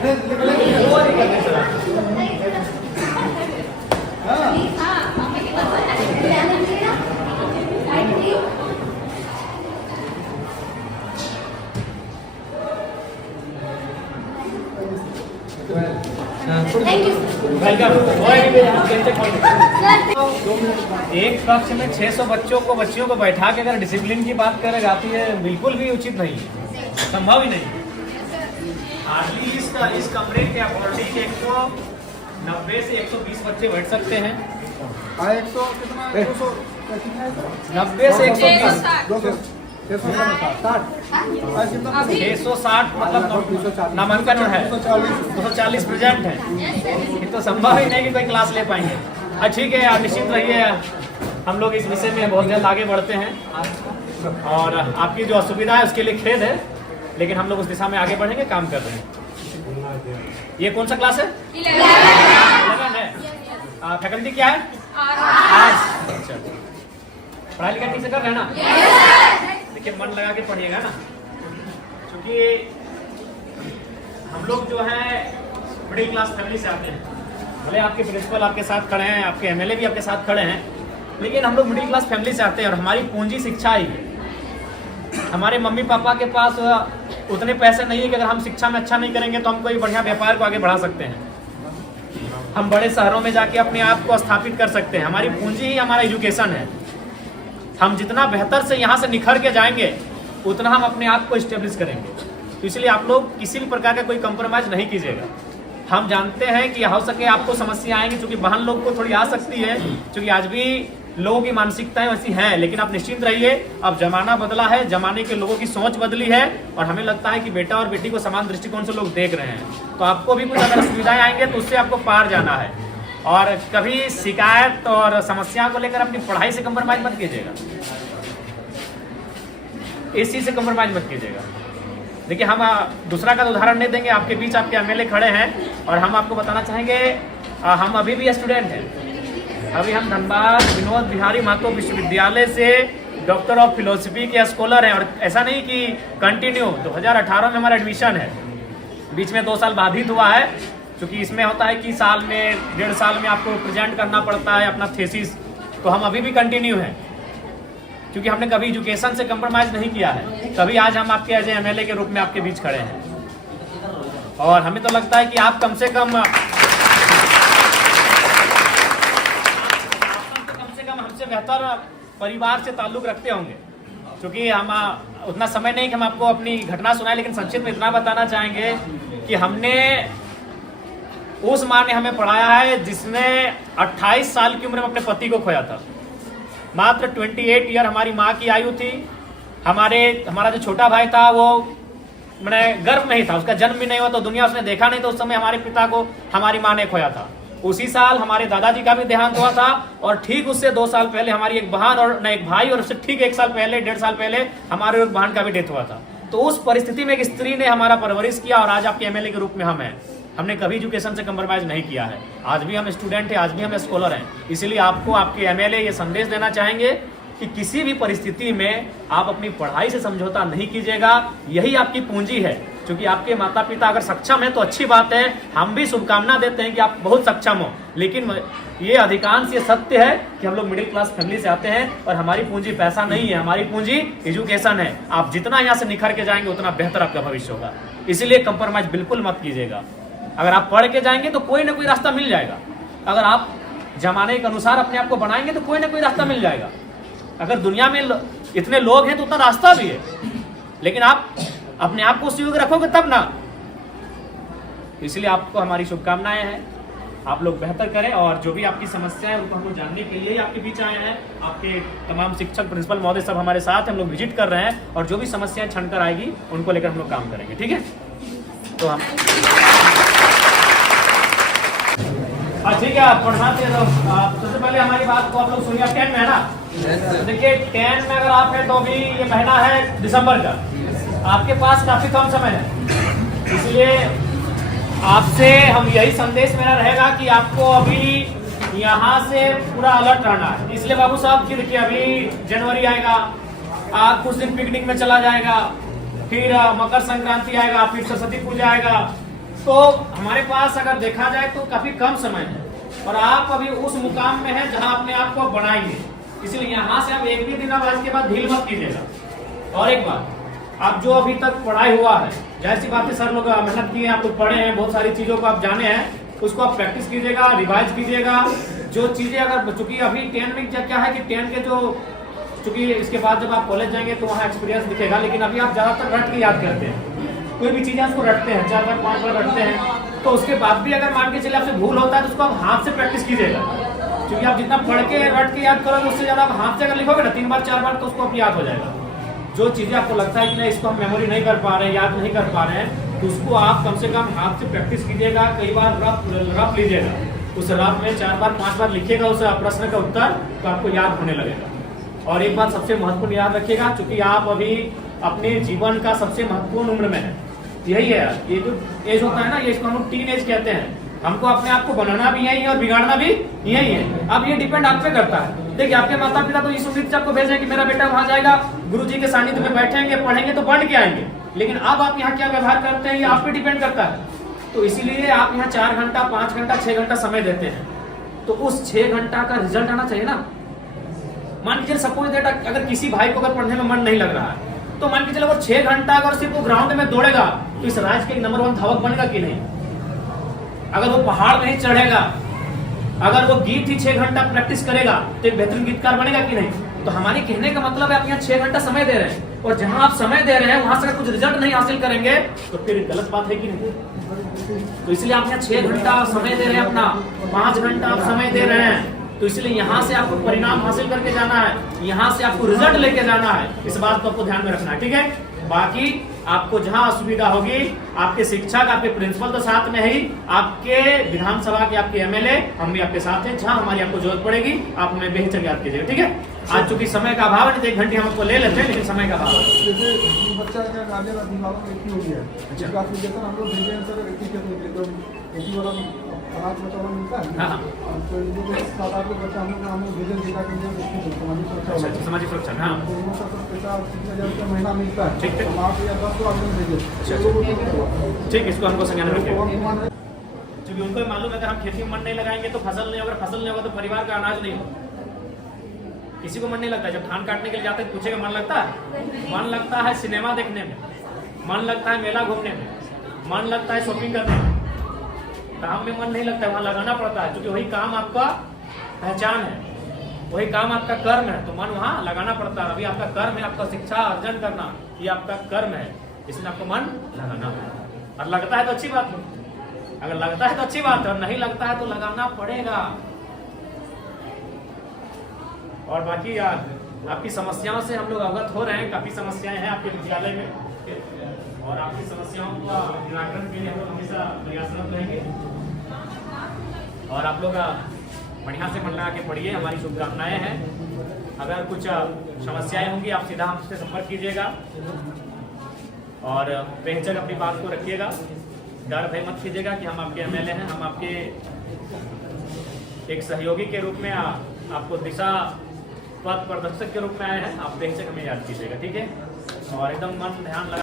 एक कक्ष में 600 बच्चियों को बैठा के अगर डिसिप्लिन की बात करे जाती है, बिल्कुल भी उचित नहीं है, संभव ही नहीं। हार्डली इस कमरे के अकॉर्डिंग 190 से 120 बच्चे बैठ सकते हैं। 90 से 120 660 मतलब नामांकन है, 240 प्रेजेंट है। ये तो संभव ही नहीं कि कोई क्लास ले पाएंगे। ठीक है, आप निश्चिंत रहिए, हम लोग इस विषय में बहुत जल्द आगे बढ़ते हैं और आपकी जो असुविधा है उसके लिए खेद है, लेकिन हम लोग उस दिशा में आगे बढ़ेंगे, काम कर रहे हैं। ये कौन सा क्लास है? 11 है। फैकल्टी क्या है? आर्ट्स। अच्छा, पढ़ाई लिखाई ठीक से कर रहे हैं ना? देखिए, मन लगा के पढ़िएगा ना, क्योंकि हम लोग जो है मिडिल क्लास फैमिली से आते हैं। भले आपके प्रिंसिपल आपके साथ खड़े हैं, आपके एमएलए भी आपके साथ खड़े हैं, लेकिन हम लोग मिडिल क्लास फैमिली से आते हैं और हमारी पूंजी शिक्षा ही है। हमारे मम्मी पापा के पास उतने पैसे नहीं है कि अगर हम शिक्षा में अच्छा नहीं करेंगे तो हम कोई बढ़िया व्यापार को आगे बढ़ा सकते हैं, हम बड़े शहरों में जाके अपने आप को स्थापित कर सकते हैं। हमारी पूंजी ही हमारा एजुकेशन है। हम जितना बेहतर से यहाँ से निखर के जाएंगे उतना हम अपने आप को स्टेब्लिश करेंगे। तो इसलिए आप लोग किसी भी प्रकार का कोई कंप्रोमाइज नहीं कीजिएगा। हम जानते हैं कि हो सके आपको समस्या आएंगी, क्योंकि बहन लोग को थोड़ी आ सकती है, क्योंकि आज भी लोगों की मानसिकताएं वैसी हैं, लेकिन आप निश्चिंत रहिए, अब जमाना बदला है, जमाने के लोगों की सोच बदली है और हमें लगता है कि बेटा और बेटी को समान दृष्टिकोण से लोग देख रहे हैं। तो आपको भी कुछ अगर सुविधाएं आएंगे तो उससे आपको पार जाना है और कभी शिकायत और समस्या को लेकर अपनी पढ़ाई से कंप्रोमाइज मत कीजिएगा, इस चीज से कंप्रोमाइज मत कीजिएगा। देखिए, हम दूसरा का उदाहरण नहीं देंगे, आपके बीच आपके एमएलए खड़े हैं और हम आपको बताना चाहेंगे, हम अभी भी स्टूडेंट हैं। अभी हम धनबाद विनोद बिहारी महतो विश्वविद्यालय से डॉक्टर ऑफ फिलोसफी के स्कॉलर हैं और ऐसा नहीं कि कंटिन्यू 2018 में हमारा एडमिशन है, बीच में 2 साल बाधित हुआ है, क्योंकि इसमें होता है कि साल में 1.5 साल में आपको प्रेजेंट करना पड़ता है अपना थीसिस। तो हम अभी भी कंटिन्यू हैं, क्योंकि हमने कभी एजुकेशन से कंप्रोमाइज नहीं किया है। कभी आज हम आपके एज एमएलए के रूप में आपके बीच खड़े हैं और हमें तो लगता है कि आप कम से कम हमसे बेहतर परिवार से ताल्लुक रखते होंगे, क्योंकि हम उतना समय नहीं कि हम आपको अपनी घटना सुनाए, लेकिन संक्षिप्त में इतना बताना चाहेंगे कि हमने उस माँ ने हमें पढ़ाया है जिसने 28 साल की उम्र में अपने पति को खोया था। मात्र 28 ईयर हमारी माँ की आयु थी। हमारा जो छोटा भाई था वो मैंने गर्भ में ही था, उसका जन्म भी नहीं हुआ, तो दुनिया उसने देखा नहीं, तो उस समय हमारे पिता को हमारी माँ ने खोया था। उसी साल हमारे दादाजी का भी देहांत हुआ था और ठीक उससे 2 साल पहले हमारी एक बहन और एक भाई, और उससे ठीक 1 साल पहले 1.5 साल पहले हमारे एक बहन का भी डेथ हुआ था। तो उस परिस्थिति में एक स्त्री ने हमारा परवरिश किया और आज आपके एमएलए के रूप में हम हैं। हमने कभी एजुकेशन से कंप्रोमाइज नहीं किया है। आज भी हम स्टूडेंट हैं, आज भी हम स्कॉलर हैं। इसलिए आपको आपके एमएलए ये संदेश देना चाहेंगे कि किसी भी परिस्थिति में आप अपनी पढ़ाई से समझौता नहीं कीजिएगा। यही आपकी पूंजी है, क्योंकि आपके माता पिता अगर सक्षम है तो अच्छी बात है, हम भी शुभकामना देते हैं कि आप बहुत सक्षम हो, लेकिन ये अधिकांश ये सत्य है कि हम लोग मिडिल क्लास फैमिली से आते हैं और हमारी पूंजी पैसा नहीं है, हमारी पूंजी एजुकेशन है। आप जितना यहाँ से निखर के जाएंगे उतना बेहतर आपका भविष्य होगा। इसीलिए कंप्रोमाइज बिल्कुल मत कीजिएगा। अगर आप पढ़ के जाएंगे तो कोई ना कोई रास्ता मिल जाएगा। अगर आप जमाने के अनुसार अपने आप को बनाएंगे तो कोई ना कोई रास्ता मिल जाएगा। अगर दुनिया में इतने लोग हैं तो उतना रास्ता भी है, लेकिन आप अपने आप को सुयोग्य रखोगे तब ना। इसलिए आपको हमारी शुभकामनाएं हैं, आप लोग बेहतर करें और जो भी आपकी समस्या है उनको हम लोग जानने के लिए आपके बीच आए हैं। आपके तमाम शिक्षक प्रिंसिपल महोदय सब हमारे साथ हम लोग विजिट कर रहे हैं और जो भी समस्याएं छनकर आएगी उनको लेकर हम लोग काम करेंगे। ठीक है, तो हम ठीक है, आप पढ़ना चाहिए। तो सबसे पहले हमारी बात को आप लोग सुनिए। 10 में है ना? देखिए 10 में अगर आप है तो अभी ये महीना है दिसंबर का, आपके पास काफी कम समय है। इसलिए आपसे हम यही संदेश मेरा रहेगा कि आपको अभी यहाँ से पूरा अलर्ट रहना है। इसलिए बाबू साहब की देखिए अभी जनवरी आएगा, आप कुछ दिन पिकनिक में चला जाएगा, फिर मकर संक्रांति आएगा, फिर सरस्वती पूजा आएगा, तो हमारे पास अगर देखा जाए तो काफी कम समय है और आप अभी उस मुकाम में हैं जहां अपने आप को बढ़ाएंगे। इसलिए यहाँ से आप एक भी दिन आज के बाद ढील मत कीजिएगा। और एक बात, आप जो अभी तक पढ़ाई हुआ है, जाहिर सी बात है सर लोग मेहनत किए हैं, आप लोग पढ़े हैं, बहुत सारी चीजों को आप जाने हैं, उसको आप प्रैक्टिस कीजिएगा, रिवाइज कीजिएगा। जो चीजें अगर चूंकि अभी 10 में क्या है कि 10 के जो चूंकि इसके बाद जब आप कॉलेज जाएंगे तो वहाँ एक्सपीरियंस दिखेगा, लेकिन अभी आप ज्यादातर रट के याद करते हैं, कोई भी चीजें उसको रटते हैं, 4 बार 5 बार रटते हैं। तो उसके बाद भी अगर मान के चले आपसे भूल होता है तो उसको आप हाथ से प्रैक्टिस कीजिएगा, क्योंकि आप जितना पढ़ के रट के याद करोगे उससे ज्यादा आप हाथ से अगर लिखोगे ना 3 बार 4 बार तो उसको आप याद हो जाएगा। जो चीजें आपको लगता है कि नहीं इसको हम मेमोरी नहीं कर पा रहे हैं, याद नहीं कर पा रहे हैं, तो उसको आप कम से कम हाथ से प्रैक्टिस कीजिएगा, कई बार रफ लीजिएगा, उस रफ में 4 बार 5 बार लिखिएगा उस प्रश्न का उत्तर, तो आपको याद होने लगेगा। और एक बात सबसे महत्वपूर्ण याद रखिएगा, क्योंकि आप अभी अपने जीवन का सबसे महत्वपूर्ण उम्र में है, यही है ये जो एज होता है ना, ये इसको हम लोग टीन एज कहते हैं। हमको अपने आप को बनाना भी यही है और बिगाड़ना भी यही है। अब ये डिपेंड आप पे करता है। देखिए आपके माता पिता तो इस उम्मीद से आपको भेजे कि मेरा बेटा वहां जाएगा, गुरुजी के सानिध्य में बैठेंगे, पढ़ेंगे तो बढ़ के आएंगे, लेकिन अब आप यहाँ क्या व्यवहार करते हैं ये आप पे डिपेंड करता है। तो इसीलिए आप यहाँ 4 घंटा 5 घंटा 6 घंटा समय देते हैं, तो उस 6 घंटा का रिजल्ट आना चाहिए ना। मान लीजिए सपोज दैट अगर किसी भाई को अगर पढ़ने में मन नहीं लग रहा है, तो मान के चलो वो 6 घंटा अगर सिर्फ वो ग्राउंड में दौड़ेगा तो इस राज्य के नंबर 1 धावक बनेगा कि नहीं। अगर वो पहाड़ नहीं चढ़ेगा, अगर वो गीत ही 6 घंटा प्रैक्टिस करेगा तो एक बेहतरीन गीतकार बनेगा कि नहीं। तो हमारे कहने का मतलब है आप यहाँ 6 घंटा समय दे रहे हैं, और जहां आप समय दे रहे हैं वहां से अगर कुछ रिजल्ट नहीं हासिल करेंगे तो फिर गलत बात है कि नहीं। तो इसलिए आप यहाँ 6 घंटा समय दे रहे हैं, अपना 5 घंटा आप समय दे रहे हैं, तो इसलिए यहाँ से आपको परिणाम हासिल करके जाना है, यहाँ से आपको रिजल्ट लेके जाना है। इस बात को आपको ध्यान में रखना है, ठीक है। बाकी आपको जहां असुविधा होगी, आपके शिक्षक आपके प्रिंसिपल तो साथ में ही, आपके विधानसभा के आपके एमएलए हम भी आपके साथ हैं, जहां हमारी आपको जरूरत पड़ेगी आप हमें बेहिचक याद कीजिएगा, ठीक है। आज चूंकि समय का अभाव है, 1 घंटे हम आपको ले लेते हैं, लेकिन समय का अभाव है। जैसे बच्चा का गार्जियन अभिभावक एक ही हो गया, इसका एप्लीकेशन हम लोग भेजे हैं सर, एक ही वाला अनाथ बच्चा वाला मिलता है। हाँ, तो जो 7-8 बच्चा हम लोग भेजे जिला के लिए सामाजिक सुरक्षा, हाँ, तो उनको सब पैसा 30,000 रुपया महीना मिलता है। ठीक है, हम आप या 10 को आप लोग भेजे, ठीक, इसको हमको संज्ञान में रखिएगा। क्योंकि उनको मालूम है अगर हम खेती में मन नहीं लगाएंगे तो फसल नहीं होगा, फसल नहीं होगा तो परिवार का अनाज नहीं होगा। किसी को मन नहीं लगता, जब धान काटने के लिए जाते हैं पूछेगा मन लगता है? मन लगता है सिनेमा देखने में, मन लगता है मेला घूमने में, मन लगता है शॉपिंग करने में। काम में मन नहीं लगता है, वहां लगाना पड़ता है, क्योंकि वही काम आपका पहचान है, वही काम आपका कर्म है, तो मन वहां लगाना पड़ता है। अभी आपका कर्म है आपका शिक्षा अर्जन करना, ये आपका कर्म है, इसमें आपको मन लगाना है। और लगता है तो अच्छी बात है, अगर लगता है तो अच्छी बात है, और नहीं लगता है तो लगाना पड़ेगा। और बाकी आपकी समस्याओं से हम लोग अवगत हो रहे हैं, काफी समस्याएं हैं आपके विद्यालय में, और आपकी समस्याओं का निराकरण के लिए हम लोग हमेशा प्रयासरत रहेंगे। और आप लोग बढ़िया से मन लगा के पढ़िए, हमारी शुभकामनाएं हैं। अगर कुछ समस्याएं होंगी आप सीधा हमसे संपर्क कीजिएगा, और बेहिचक अपनी बात को रखिएगा, डर भय मत कीजिएगा कि हम आपके एमएलए हैं, हम आपके एक सहयोगी के रूप में आपको दिशा पथ प्रदर्शक के रूप में आए हैं। आप बेहिचक हमें याद कीजिएगा, ठीक है। और एकदम मन ध्यान लगा